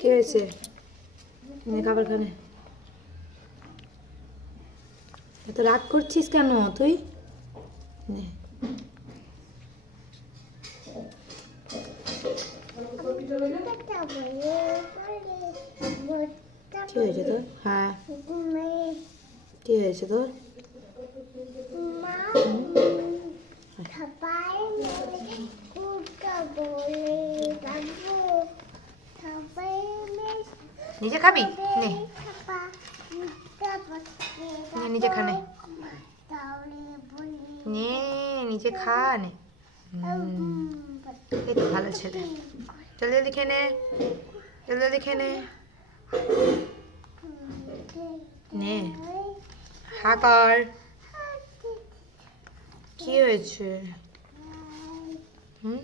কি হয়েছে? খাবার খানে এত রাগ করছিস কেন তুই? নে। কি হয়েছে তোর? হ্যাঁ, কি হয়েছে তোর? নিজে খাবি? নে নিজে খানে, নে নিজে খা নে। এই তো ভালো ছেলে। জলদি জলদি খেয়ে নে, জলদি জলদি খেয়ে নে। নে হা কর। কি হয়েছে? হুম।